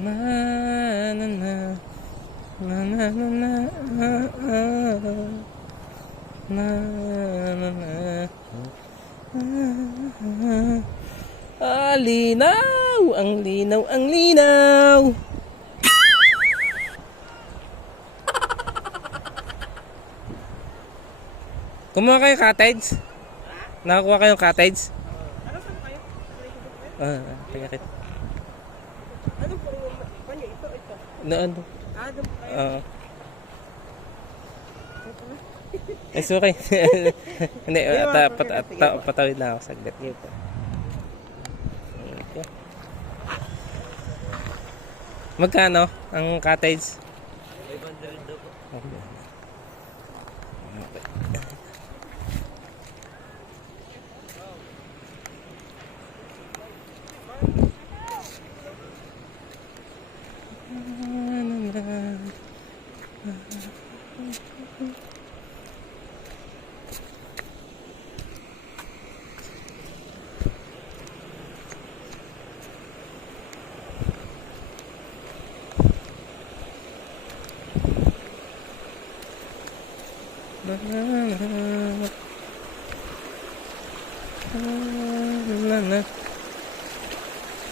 Na na na na na na na na na na. Ah, linaw! Ang linaw, ang linaw! Kumuha kayo cottage? Nakakuha kayong cottage? Ano saan kayo? Tingnan. Ano po kanyo? Ito. Noon. Doon po kayo. Oo. Ay, okay. Hindi, patawid na ako saglit. Ito. Okay. Magkano ang cottage? 500 daw po. Okay.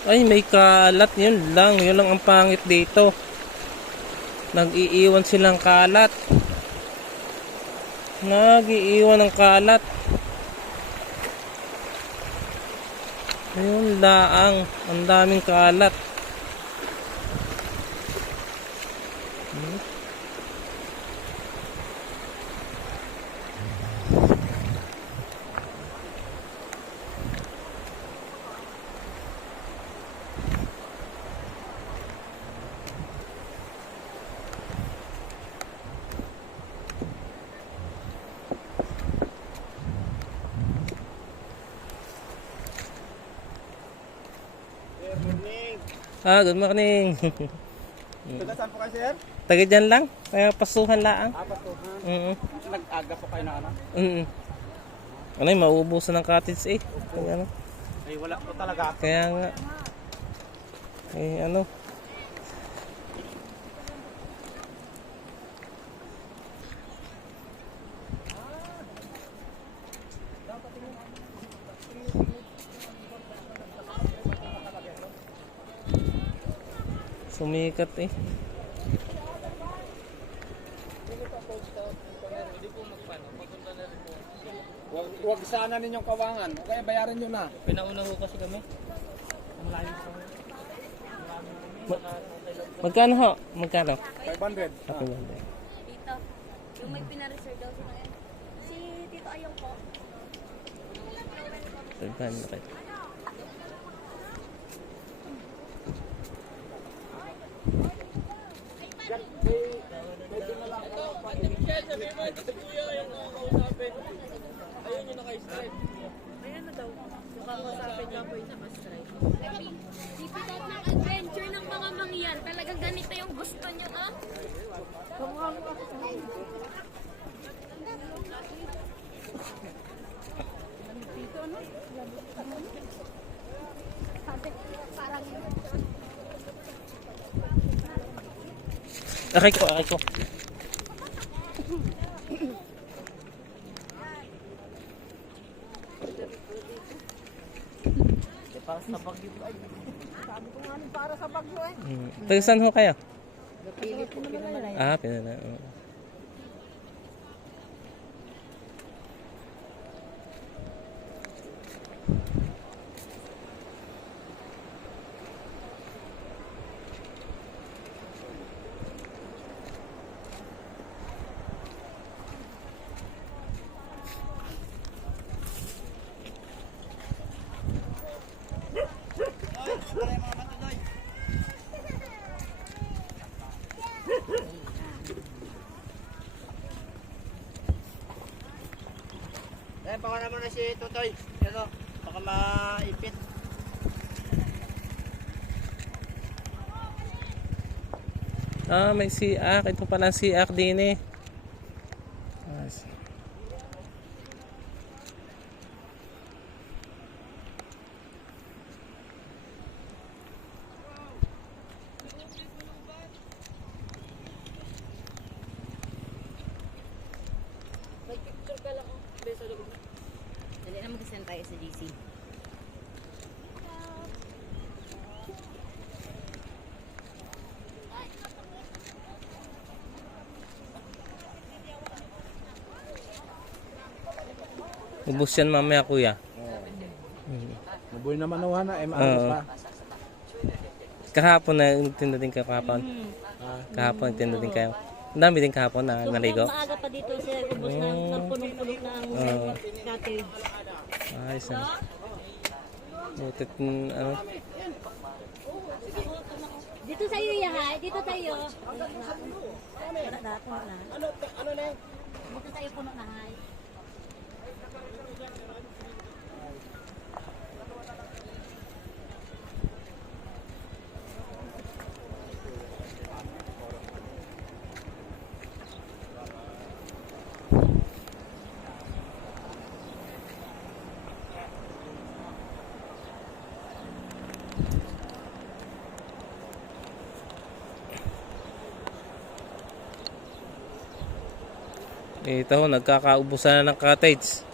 Ay, may kalat. Yun lang ang pangit dito. Nag-iiwan silang kalat. Nag-iiwan ng kalat. Ayun laang. Ang daming kalat. Good morning. Taga saan po kayo, sir? Taga dyan lang. Kaya pasuhan laang. Apat po. Nag-aga po kayo na ano? Ano yung mauubusan ng cottage eh. Kaya, ano? Ay, wala po talaga. Kaya nga. Ano. Sumikat eh. Huwag sana ninyong kawangan. Okay, bayaran nyo na. Pinauna ho kasi kami. Magkano ho? Magkano? 500. Ako ba? Tito, yung may pinareserve daw sila yan. Si Tito Ayong po. Magkano kayo? Ayan na daw. Yung kakausapin daw po yung nakastrive. Keep it out ng adventure ng mga mangyan. Talagang ganito yung gusto nyo, ah? Aray ko. Para sa bagyo ay. Sabi ko nga para sa bagyo eh. Taga saan ho kayo? Pilit po pinamalayan. Pinala. Baka naman na si Tutoy. Ano? Baka maipit. May siak. Ito pala siak din eh. na mag-send tayo sa GC. Ubus yan mamaya kuya. Nabuhay naman nawa na, maalas Oo. pa. Kahapon na nagtinda din kayo kahapon. Kahapon nagtinda din kayo. Ang dami din kahapon na naligo. Maaga pa dito sila ubos ng punong-puno ng cottage. Ayos na. Butit, ano. Dito sa iyo, Yahay. Dito tayo. Wala na, puno na. Dito tayo puno na, Hay. Ito, nagkakaubusan na ng cottage.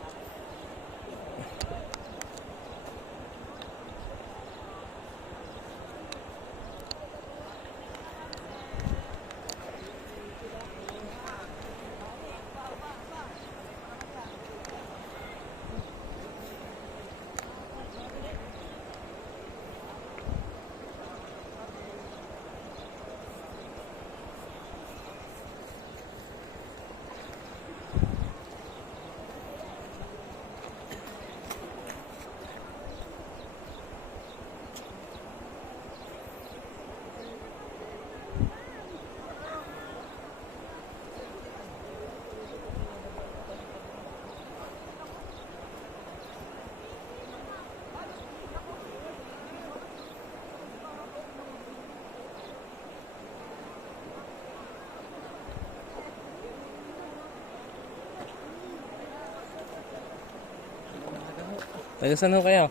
Taga saan ho kayo?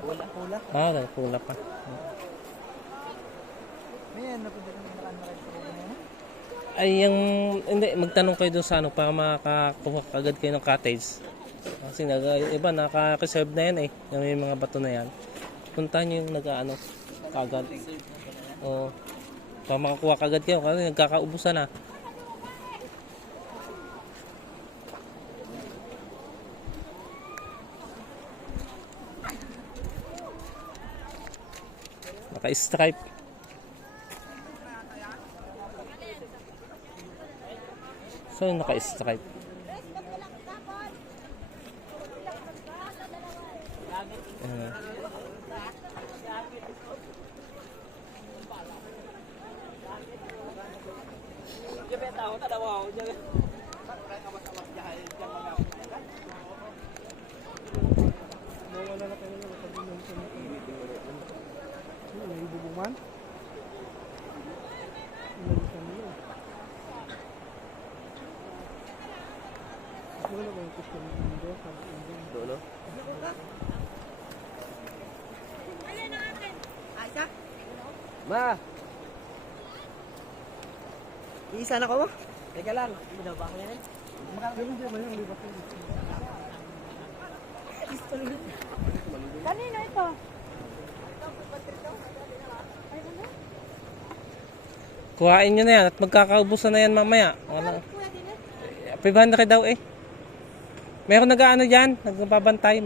Pula. Ah, taga Pula pa. Ayan, napunta kami nakanakay sa mga. Ay, yung, hindi, magtanong kayo doon sa ano para makakuha kagad kayo ng cottage. Kasi iba, naka-reserve na yan eh. Yung may mga bato na yan. Puntahan nyo yung nag-ano, kagad. O, para makakuha kagad kayo kasi nagkakaubusan na. Naka-stripe. So, naka-stripe. Ma! Iisa na ko mo? Teka lang. Binaba ko yan. Kanino ito? Kuhain nyo na yan at magkakaubusan na yan mamaya. Wala. 500 daw eh. Meron nag-ano dyan, nagbabantay.